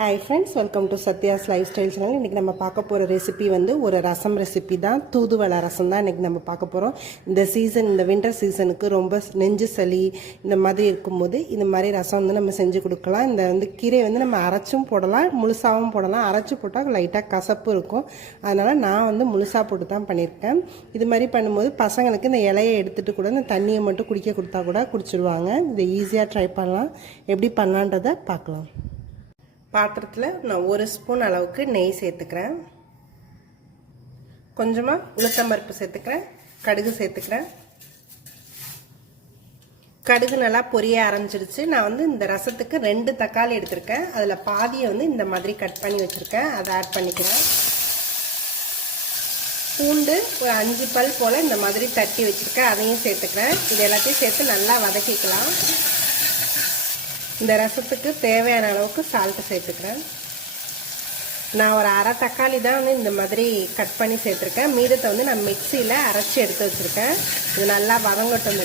Hi friends, welcome to Sathya's life style channel. இன்றைக்கி நம்ம பார்க்க போகிற ரெசிபி வந்து ஒரு ரசம் ரெசிபி தான். தூதுவளை ரசம் தான் இன்றைக்கி நம்ம பார்க்க போகிறோம். இந்த வின்டர் சீசனுக்கு ரொம்ப நெஞ்சு சளி இந்த மாதிரி இருக்கும்போது இந்த மாதிரி ரசம் வந்து நம்ம செஞ்சு கொடுக்கலாம். இந்த கீரை வந்து நம்ம அரைச்சும் போடலாம், முழுசாகவும் போடலாம். அரைச்சி போட்டால் லைட்டாக கசப்பு இருக்கும். அதனால் நான் முழுசாக போட்டு தான் பண்ணியிருக்கேன். இது மாதிரி பண்ணும்போது பசங்களுக்கு இந்த இலையை எடுத்துகிட்டு கூட இந்த தண்ணியை மட்டும் குடிக்க கொடுத்தா கூட குடிச்சிடுவாங்க. இதை ஈஸியாக ட்ரை பண்ணலாம். எப்படி பண்ணலான்றதை பார்க்கலாம். பாத்திரத்தில் நான் 1 ஸ்பூன் அளவுக்கு நெய் சேர்த்துக்கிறேன். கொஞ்சமாக உளுத்தம்பருப்பு சேர்த்துக்கிறேன். கடுகு சேர்த்துக்கிறேன். கடுகு நல்லா பொரிய ஆரம்பிச்சிடுச்சு. நான் இந்த ரசத்துக்கு 2 தக்காளி எடுத்திருக்கேன். அதில் பாதியை இந்த மாதிரி கட் பண்ணி வச்சுருக்கேன். அதை ஆட் பண்ணிக்கிறேன். பூண்டு ஒரு 5 பல் போல் இந்த மாதிரி தட்டி வச்சுருக்கேன். அதையும் சேர்த்துக்கிறேன். இது எல்லாத்தையும் சேர்த்து நல்லா வதக்கிக்கலாம். இந்த ரசத்துக்கு தேவையான அளவுக்கு சால்ட்டு சேர்த்துக்கிறேன். நான் ஒரு அரை தக்காளி தான் இந்த மாதிரி கட் பண்ணி சேர்த்துருக்கேன். மீதத்தை நான் மிக்சியில் அரைச்சி எடுத்து வச்சுருக்கேன். இது நல்லா வதங்கட்டும்.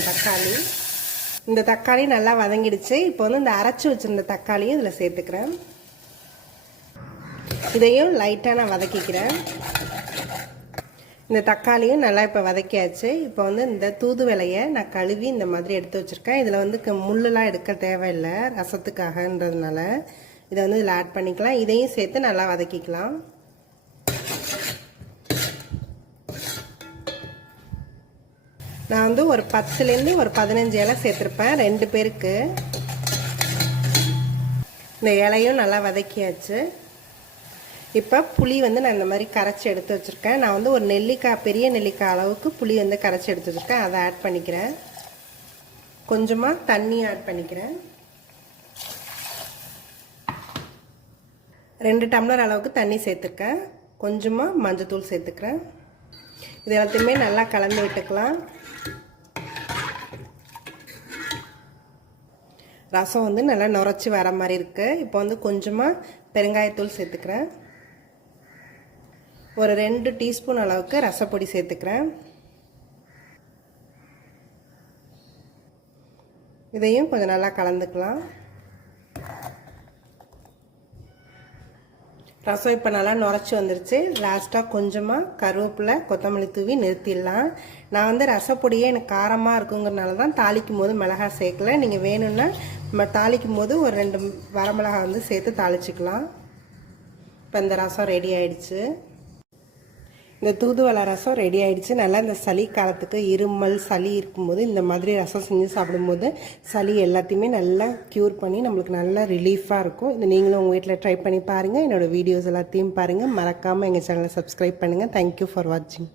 இந்த தக்காளி நல்லா வதங்கிடுச்சு. இப்போ இந்த அரைச்சி வச்சுருந்த தக்காளியும் இதில் சேர்த்துக்கிறேன். இதையும் லைட்டாக நான் வதக்கிக்கிறேன். இந்த தக்காளியும் நல்லா இப்போ வதக்கியாச்சு. இப்போ இந்த தூதுவளையை நான் கழுவி இந்த மாதிரி எடுத்து வச்சுருக்கேன். இதில் முள்ளெலாம் எடுக்க தேவையில்லை ரசத்துக்காகன்றதுனால. இதை இதில் ஆட் பண்ணிக்கலாம். இதையும் சேர்த்து நல்லா வதக்கிக்கலாம். நான் ஒரு 10லேருந்து ஒரு 15 இலை சேர்த்துருப்பேன் 2 பேருக்கு. இந்த இலையும் நல்லா வதக்கியாச்சு. இப்போ புளி நான் இந்த மாதிரி கரைச்சி எடுத்து வச்சுருக்கேன். நான் ஒரு நெல்லிக்காய், பெரிய நெல்லிக்காய் அளவுக்கு புளி கரைச்சி எடுத்து வச்சுருக்கேன். அதை ஆட் பண்ணிக்கிறேன். கொஞ்சமாக தண்ணி ஆட் பண்ணிக்கிறேன். 2 டம்ளர் அளவுக்கு தண்ணி சேர்த்துருக்கேன். கொஞ்சமாக மஞ்சத்தூள் சேர்த்துக்கிறேன். இது எல்லாத்தையுமே நல்லா கலந்து விட்டுக்கலாம். ரசம் நல்லா நுரைச்சி வர மாதிரி இருக்குது. இப்போ கொஞ்சமாக பெருங்காயத்தூள் சேர்த்துக்கிறேன். ஒரு 2 டீஸ்பூன் அளவுக்கு ரசப்பொடி சேர்த்துக்கிறேன். இதையும் கொஞ்சம் நல்லா கலந்துக்கலாம். ரசம் இப்போ நல்லா நுரைச்சி வந்துருச்சு. லாஸ்ட்டாக கொஞ்சமாக கருவேப்பிலை, கொத்தமல்லி தூவி நிறுத்திடலாம். நான் ரசப்பொடியே எனக்கு காரமாக இருக்குங்கிறனால தான் தாளிக்கும் போது மிளகாய் சேர்க்கல. நீங்கள் வேணும்னா நம்ம தாளிக்கும் போது ஒரு 2 வரமிளகாய் சேர்த்து தாளிச்சிக்கலாம். இப்போ இந்த ரசம் ரெடி ஆயிடுச்சு. இந்த தூதுவளை ரசம் ரெடி ஆகிடுச்சு. நல்லா இந்த சளி காலத்துக்கு இருமல் சளி இருக்கும்போது இந்த மாதிரி ரசம் செஞ்சு சாப்பிடும்போது சளி எல்லாத்தையுமே நல்லா க்யூர் பண்ணி நம்மளுக்கு நல்லா ரிலீஃபாக இருக்கும். இது நீங்களும் உங்கள் வீட்டில் ட்ரை பண்ணி பாருங்கள். என்னோடய வீடியோஸ் எல்லாத்தையும் பாருங்கள். மறக்காமல் எங்கள் சேனலை சப்ஸ்கிரைப் பண்ணுங்கள். தேங்க்யூ ஃபார் வாட்சிங்.